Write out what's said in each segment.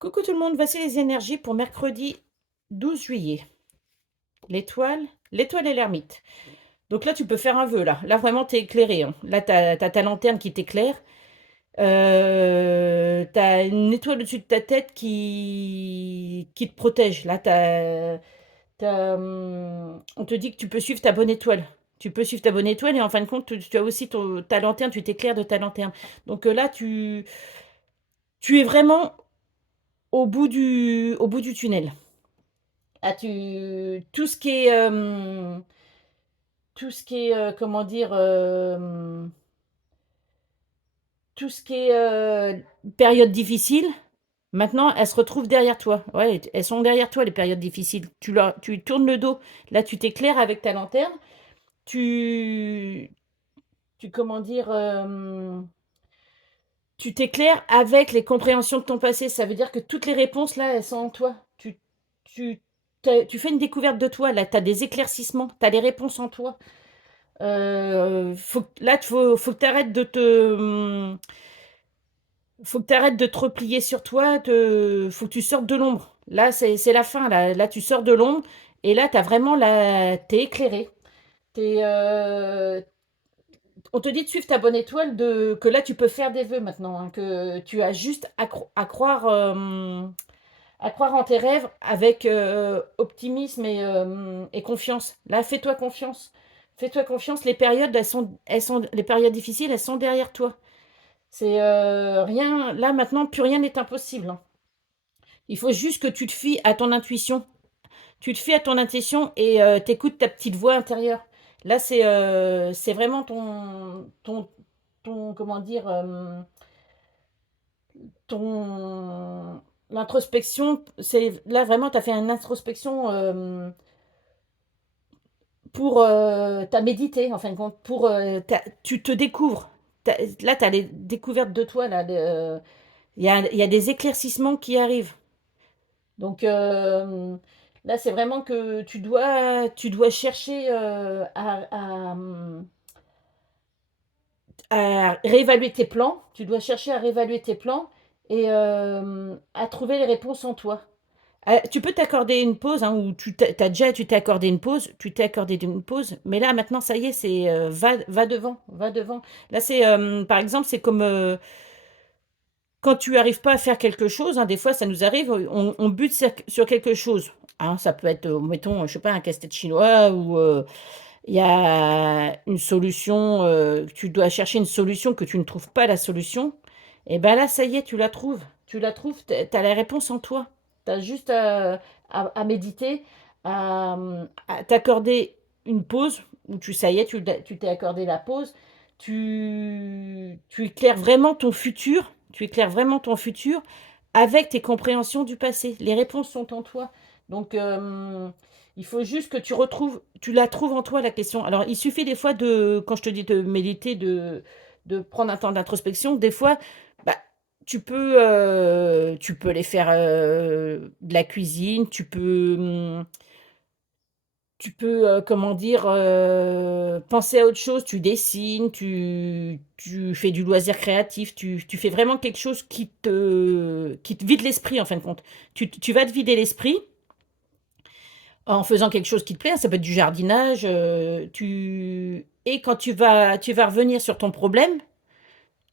Coucou tout le monde, voici les énergies pour mercredi 12 juillet. L'étoile, l'étoile et l'ermite. Donc là, tu peux faire un vœu, là. Là, vraiment, t'es éclairé, hein. Là, t'as ta lanterne qui t'éclaire. T'as une étoile au-dessus de ta tête qui te protège. Là, on te dit que tu peux suivre ta bonne étoile. Tu peux suivre ta bonne étoile et en fin de compte, tu as aussi ta lanterne, tu t'éclaires de ta lanterne. Donc là, tu es vraiment au bout du tunnel. Ah, tout ce qui est, comment dire, tout ce qui est période difficile, maintenant, elles se retrouvent derrière toi. Ouais, elles sont derrière toi, les périodes difficiles. Tu tournes le dos. Là, tu t'éclaires avec ta lanterne. Tu, comment dire, tu t'éclaires avec les compréhensions de ton passé. Ça veut dire que toutes les réponses, là, elles sont en toi. Tu fais une découverte de toi. Là, tu as des éclaircissements. Tu as les réponses en toi. Là, faut que tu arrêtes faut que tu arrêtes de te replier sur toi. Faut que tu sortes de l'ombre. Là, c'est la fin. Là, tu sors de l'ombre. Et là, t'es éclairé. T'es, on te dit de suivre ta bonne étoile, que là, tu peux faire des vœux maintenant, hein, que tu as juste à croire en tes rêves avec optimisme et confiance. Là, fais-toi confiance. Fais-toi confiance. Les périodes, les périodes difficiles, elles sont derrière toi. C'est rien. Là, maintenant, plus rien n'est impossible, hein. Il faut juste que tu te fies à ton intuition. Tu te fies à ton intuition et t'écoutes ta petite voix intérieure. Là, c'est vraiment comment dire, ton l'introspection. C'est là vraiment, tu as fait une introspection pour t'as médité en fin de compte. Tu te découvres. Là, tu as les découvertes de toi. Là, il y a des éclaircissements qui arrivent. Donc là, c'est vraiment que tu dois chercher à réévaluer tes plans. Tu dois chercher à réévaluer tes plans et à trouver les réponses en toi. Tu peux t'accorder une pause, hein, ou tu t'es accordé une pause, mais là maintenant ça y est, c'est va devant, va devant. Là c'est par exemple, c'est comme quand tu arrives pas à faire quelque chose, hein, des fois ça nous arrive, on bute sur quelque chose. Hein, ça peut être, mettons, je sais pas, un casse-tête chinois ou il y a une solution, tu dois chercher une solution que tu ne trouves pas la solution. Et ben là, ça y est, tu la trouves. Tu la trouves, tu as la réponse en toi. Tu as juste à méditer, à t'accorder une pause où ça y est, tu t'es accordé la pause. Tu éclaires vraiment ton futur. Tu éclaires vraiment ton futur avec tes compréhensions du passé. Les réponses sont en toi. Donc, il faut juste que tu la trouves en toi, la question. Alors, il suffit des fois quand je te dis de méditer, de prendre un temps d'introspection. Des fois, bah, tu peux les faire de la cuisine, tu peux, comment dire, penser à autre chose, tu dessines, tu fais du loisir créatif, tu fais vraiment quelque chose qui te vide l'esprit, en fin de compte. Tu vas te vider l'esprit en faisant quelque chose qui te plaît, hein. Ça peut être du jardinage, et quand tu vas revenir sur ton problème,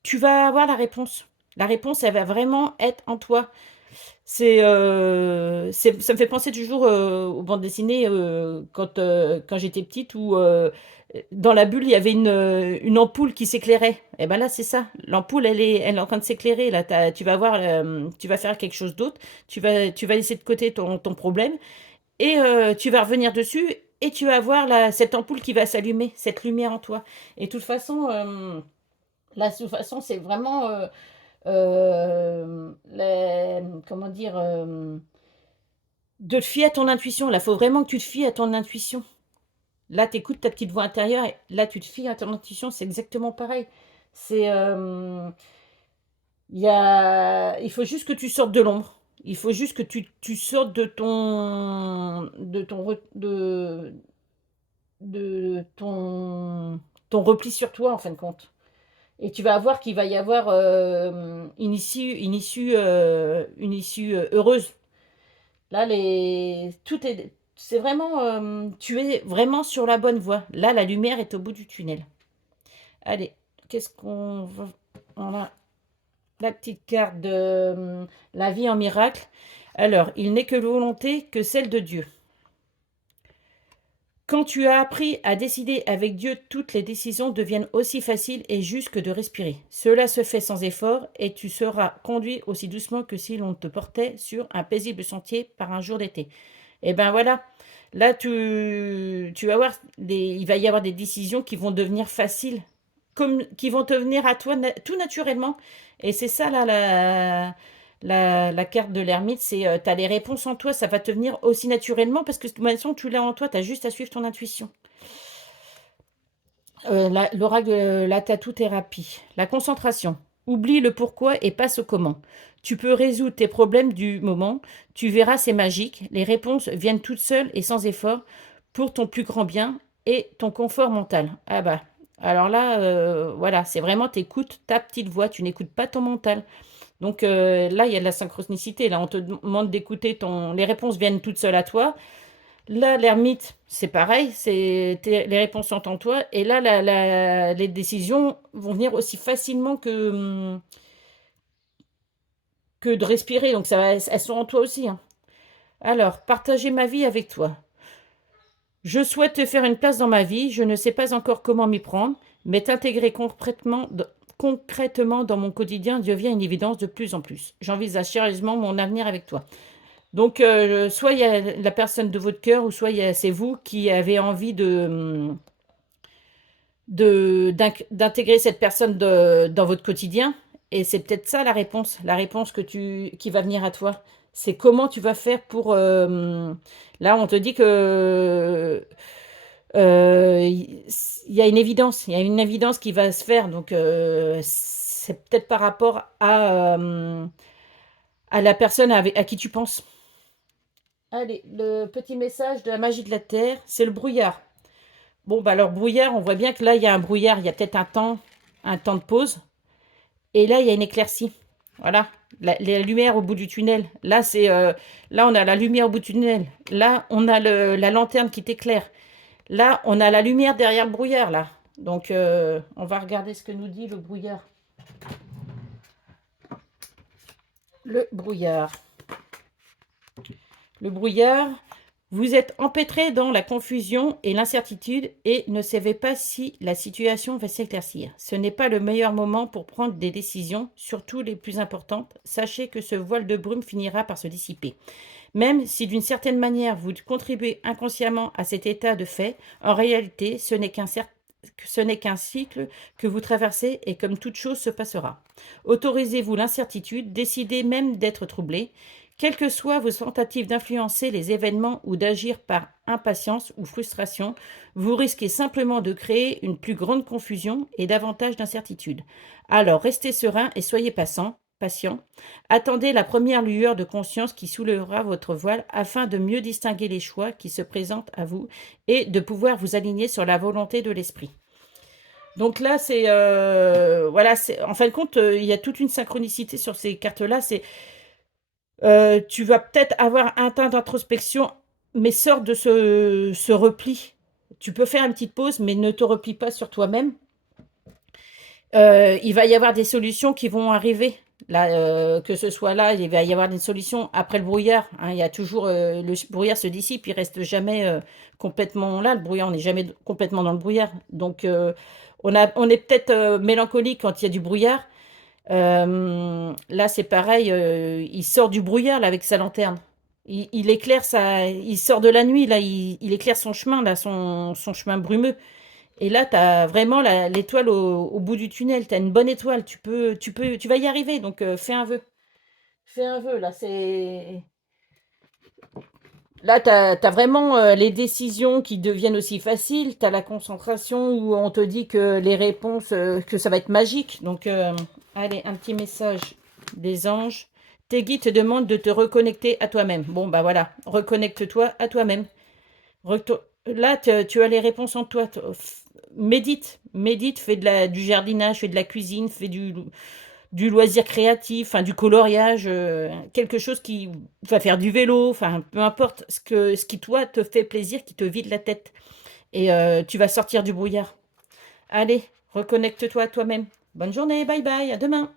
tu vas avoir la réponse. La réponse, elle va vraiment être en toi. Ça me fait penser toujours aux bandes dessinées quand j'étais petite où dans la bulle il y avait une ampoule qui s'éclairait. Et ben là c'est ça. L'ampoule elle est en train de s'éclairer. Là tu vas faire quelque chose d'autre. Tu vas laisser de côté ton problème et tu vas revenir dessus et tu vas avoir cette ampoule qui va s'allumer, cette lumière en toi. Et de toute façon, là, de toute façon, c'est vraiment comment dire, de te fier à ton intuition. Là, il faut vraiment que tu te fies à ton intuition. Là, tu écoutes ta petite voix intérieure et là, tu te fies à ton intuition. C'est exactement pareil. C'est, il faut juste que tu sortes de l'ombre. Il faut juste que tu sortes de ton repli sur toi, en fin de compte. Et tu vas voir qu'il va y avoir une issue heureuse. Là, c'est vraiment, tu es vraiment sur la bonne voie. Là, la lumière est au bout du tunnel. Allez, qu'est-ce qu'on va... On a la petite carte de la vie en miracle. Alors, il n'est que volonté que celle de Dieu. Quand tu as appris à décider avec Dieu, toutes les décisions deviennent aussi faciles et justes que de respirer. Cela se fait sans effort et tu seras conduit aussi doucement que si l'on te portait sur un paisible sentier par un jour d'été. Et ben voilà, là tu vas voir, il va y avoir des décisions qui vont devenir faciles, comme qui vont te venir à toi tout naturellement. Et c'est ça là la carte de l'ermite, c'est tu as les réponses en toi, ça va te venir aussi naturellement parce que de toute façon tu l'as en toi, tu as juste à suivre ton intuition. L'oracle de la tatou-thérapie. La concentration. Oublie le pourquoi et passe au comment. Tu peux résoudre tes problèmes du moment. Tu verras, c'est magique. Les réponses viennent toutes seules et sans effort pour ton plus grand bien et ton confort mental. Ah bah, alors là, voilà, c'est vraiment t'écoutes ta petite voix, tu n'écoutes pas ton mental. Donc là, il y a de la synchronicité. Là, on te demande d'écouter ton. Les réponses viennent toutes seules à toi. Là, l'ermite, c'est pareil, les réponses sont en toi. Et là, les décisions vont venir aussi facilement que de respirer. Donc, elles sont en toi aussi, hein. Alors, partager ma vie avec toi. Je souhaite te faire une place dans ma vie. Je ne sais pas encore comment m'y prendre, mais t'intégrer concrètement dans mon quotidien devient une évidence de plus en plus. J'envisage sérieusement mon avenir avec toi. Donc, soit il y a la personne de votre cœur, ou soit c'est vous qui avez envie d'intégrer cette personne dans votre quotidien. Et c'est peut-être ça la réponse qui va venir à toi. C'est comment tu vas faire pour... là, on te dit que il y a une évidence, il y a une évidence qui va se faire. Donc, c'est peut-être par rapport à la personne à qui tu penses. Allez, le petit message de la magie de la Terre, c'est le brouillard. Bon, bah alors brouillard, on voit bien que là, il y a un brouillard, il y a peut-être un temps de pause. Et là, il y a une éclaircie. Voilà, la lumière au bout du tunnel. Là, là, on a la lumière au bout du tunnel. Là, on a la lanterne qui t'éclaire. Là, on a la lumière derrière le brouillard, là. Donc, on va regarder ce que nous dit le brouillard. Le brouillard. Le brouillard, vous êtes empêtré dans la confusion et l'incertitude et ne savez pas si la situation va s'éclaircir. Ce n'est pas le meilleur moment pour prendre des décisions, surtout les plus importantes. Sachez que ce voile de brume finira par se dissiper. Même si d'une certaine manière vous contribuez inconsciemment à cet état de fait, en réalité, ce n'est qu'un cycle que vous traversez et comme toute chose se passera. Autorisez-vous l'incertitude, décidez même d'être troublé. Quelles que soient vos tentatives d'influencer les événements ou d'agir par impatience ou frustration, vous risquez simplement de créer une plus grande confusion et davantage d'incertitude. Alors restez serein et soyez patient. Attendez la première lueur de conscience qui soulèvera votre voile afin de mieux distinguer les choix qui se présentent à vous et de pouvoir vous aligner sur la volonté de l'esprit. Donc là, voilà, en fin de compte, il y a toute une synchronicité sur ces cartes-là. Tu vas peut-être avoir un temps d'introspection, mais sors de ce repli. Tu peux faire une petite pause, mais ne te replie pas sur toi-même. Il va y avoir des solutions qui vont arriver. Là, que ce soit là, il va y avoir des solutions après le brouillard, hein. Il y a toujours le brouillard se dissipe, il reste jamais complètement là. Le brouillard, on n'est jamais complètement dans le brouillard. Donc, on est peut-être mélancolique quand il y a du brouillard. Là, c'est pareil, il sort du brouillard là, avec sa lanterne. Il éclaire il sort de la nuit, là, il éclaire son chemin, là, son chemin brumeux. Et là, tu as vraiment l'étoile au bout du tunnel. Tu as une bonne étoile. Tu vas y arriver. Donc, fais un vœu. Fais un vœu. Là, tu as vraiment les décisions qui deviennent aussi faciles. Tu as la concentration où on te dit que les réponses, que ça va être magique. Donc, allez, un petit message des anges. Tes guides te demandent de te reconnecter à toi-même. Bon, bah voilà. Reconnecte-toi à toi-même. Là, tu as les réponses en toi. médite, médite, fais du jardinage, fais de la cuisine, fais du loisir créatif, enfin du coloriage, quelque chose qui va faire du vélo, enfin peu importe ce qui toi te fait plaisir, qui te vide la tête. Et tu vas sortir du brouillard. Allez, reconnecte-toi à toi-même. Bonne journée, bye bye, à demain.